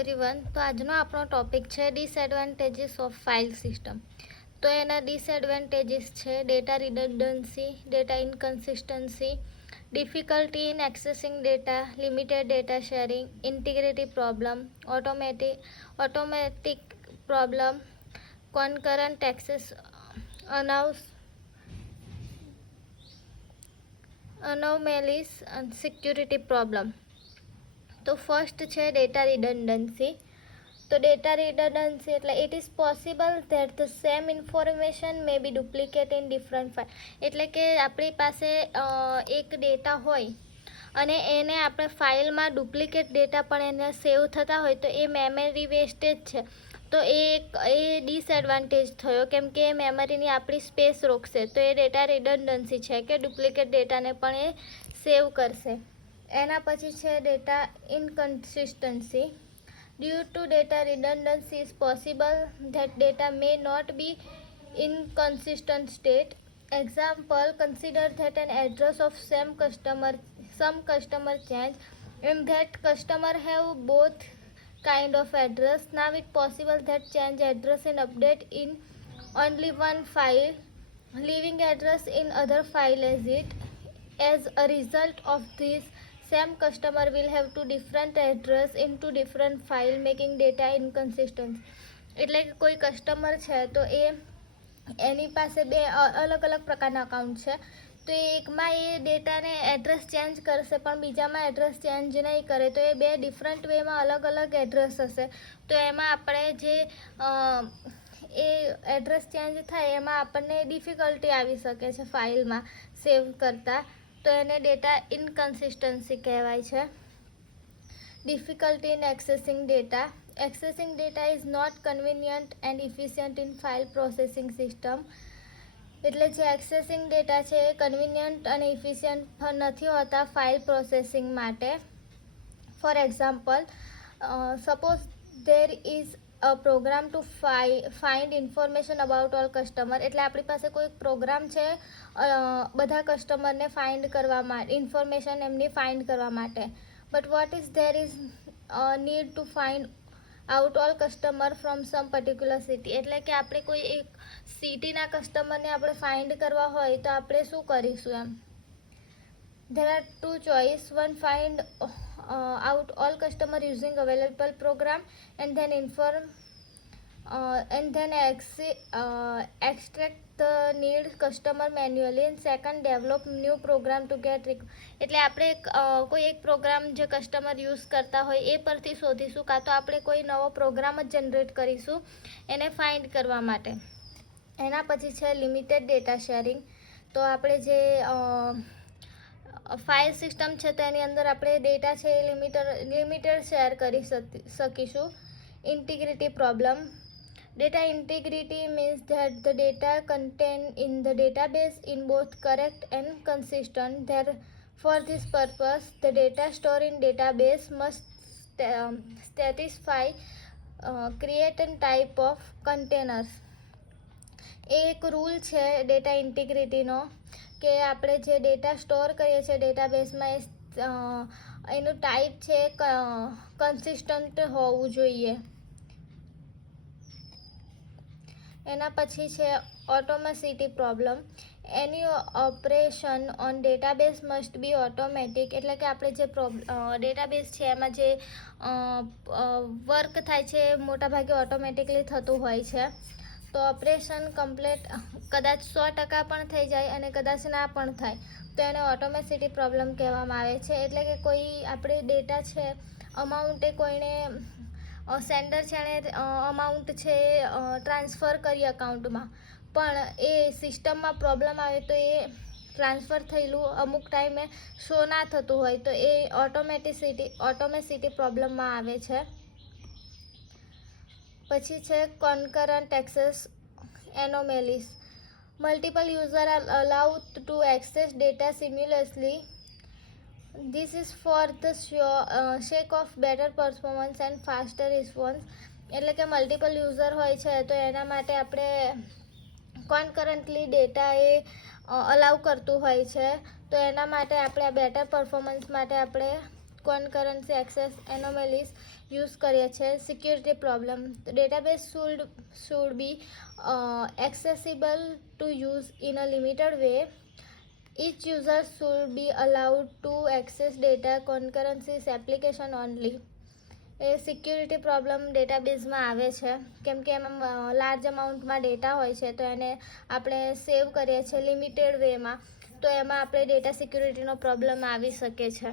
Everyone, તો આજનો આપણો ટોપિક છે ડિસએડવાન્ટેજીસ ઓફ ફાઇલ સિસ્ટમ. તો એના ડિસએડવાન્ટેજીસ છે data redundancy, data inconsistency, difficulty in accessing data, limited data sharing, integrity problem, automatic problem, concurrent access, anomalies અને security problem. તો ફર્સ્ટ છે ડેટા રિડન્ડન્સી. તો ડેટા રિડન્ડન્સી એટલે it is possible that the same information may be duplicate in different file. એટલે કે આપણી પાસે એક ડેટા હોય અને એને આપણે ફાઇલમાં ડુપ્લિકેટ ડેટા પણ એને સેવ થતા હોય તો એ મેમરી વેસ્ટેજ છે. તો એ ડિસએડવાન્ટેજ થયો, કેમ કે એ મેમરીની આપણી સ્પેસ રોકશે. તો એ ડેટા રિડન્ડન્સી છે કે ડુપ્લિકેટ ડેટાને પણ એ સેવ કરશે. એના પછી છે data ઇનકન્સિસ્ટન્સી. Due to data redundancy is possible that data may not be in consistent state. Example, consider that an address of some customer change and that customer have both kind of address. Now it's possible that change address and update in only one file, leaving address in other file as it. As a result of this, same customer will have two different address in two different file, making data inconsistent. એટલે કે કોઈ customer છે તો એની પાસે બે અલગ અલગ પ્રકારના અકાઉન્ટ છે. તો એકમાં એ ડેટાને એડ્રેસ ચેન્જ કરશે પણ બીજામાં એડ્રેસ ચેન્જ નહીં કરે. તો એ બે ડિફરન્ટ વેમાં અલગ અલગ એડ્રેસ હશે. તો એમાં આપણે જે એ એડ્રેસ ચેન્જ થાય એમાં આપણને ડિફિકલ્ટી આવી શકે છે ફાઇલમાં સેવ કરતાં. તો એને ડેટા ઇનકન્સિસ્ટન્સી કહેવાય છે. Difficulty in accessing data. Accessing data is not convenient and efficient in file processing system. એટલે જે એક્સેસિંગ ડેટા છે એ કન્વિનિયન્ટ અને ઇફિશિયન્ટ નથી હોતા ફાઇલ પ્રોસેસિંગ માટે. For example, suppose there is a program to find information about all customer. એટલે આપણી પાસે કોઈ પ્રોગ્રામ છે બધા કસ્ટમરને ફાઇન્ડ કરવા માટે, ઇન્ફોર્મેશન એમની ફાઇન્ડ કરવા માટે. But what is there is need to find out all customer from some particular city. એટલે કે આપણે કોઈ એક સિટીના કસ્ટમરને આપણે ફાઇન્ડ કરવા હોય તો આપણે શું કરીશું એમ. There are two choice. One, find out all customer using available program and then extract the need customer manually. And second, develop new program to get એટલે આપણે કોઈ એક પ્રોગ્રામ જે કસ્ટમર યુઝ કરતા હોય એ પરથી શોધીશું, કાં તો આપણે કોઈ નવો પ્રોગ્રામ જ જનરેટ કરીશું એને ફાઇન્ડ કરવા માટે. એના પછી છે લિમિટેડ ડેટા શેરિંગ. તો આપણે જે ફાઇલ સિસ્ટમ છે તો એની અંદર આપણે ડેટા છે એ લિમિટેડ શેર કરી શકીશું. Integrity problem. Data integrity means that the data contained in the database in both correct and consistent. For this purpose, the data stored in database must satisfy created type of containers. એક rule છે data ઇન્ટિગ્રિટીનો કે આપણે જે data store કરીએ છીએ ડેટાબેઝમાં એનું type છે કન્સિસ્ટન્ટ હોવું જોઈએ. એના પછી છે ઓટોમેસિટી પ્રોબ્લેમ. એની operation on database must be automatic. એટલે કે આપણે જે ડેટાબેઝ છે એમાં જે વર્ક થાય છે એ મોટાભાગે ઓટોમેટિકલી થતું હોય છે. તો ઓપરેશન કમ્પ્લીટ કદાચ 100% પણ થઈ જાય અને કદાચ ના પણ થાય તો એને ઓટોમેસિટી પ્રોબ્લેમ કહેવામાં આવે છે. એટલે કે કોઈ આપણે ડેટા છે અમાઉન્ટ એ કોઈને સેન્ડર છે એણે અમાઉન્ટ છે ટ્રાન્સફર કરી અકાઉન્ટમાં, પણ એ સિસ્ટમમાં પ્રોબ્લેમ આવે તો એ ટ્રાન્સફર થયેલું અમુક ટાઈમે શો ના થતું હોય તો એ ઓટોમેસિટી પ્રોબ્લેમમાં આવે છે. પછી છે concurrent access anomalies. Multiple user are allowed to access data simultaneously. This is for the sake of better performance and faster response. એટલે કે મલ્ટિપલ યુઝર હોય છે તો એના માટે આપણે કોન્કરન્ટલી ડેટા એ અલાઉ કરતું હોય છે. તો એના માટે આપણે બેટર પરફોર્મન્સ માટે આપણે concurrency access anomalies યુઝ કરીએ છીએ. સિક્યુરિટી પ્રોબ્લેમ, તો database should be accessible to use in a limited way. Each user should be allowed to access data concurrencies application only. A security problem ડેટાબેઝમાં આવે છે કેમ કે એમાં લાર્જ અમાઉન્ટમાં ડેટા હોય છે, તો એને આપણે સેવ કરીએ છીએ લિમિટેડ વેમાં, તો એમાં આપણે ડેટા સિક્યુરિટીનો પ્રોબ્લેમ આવી શકે છે.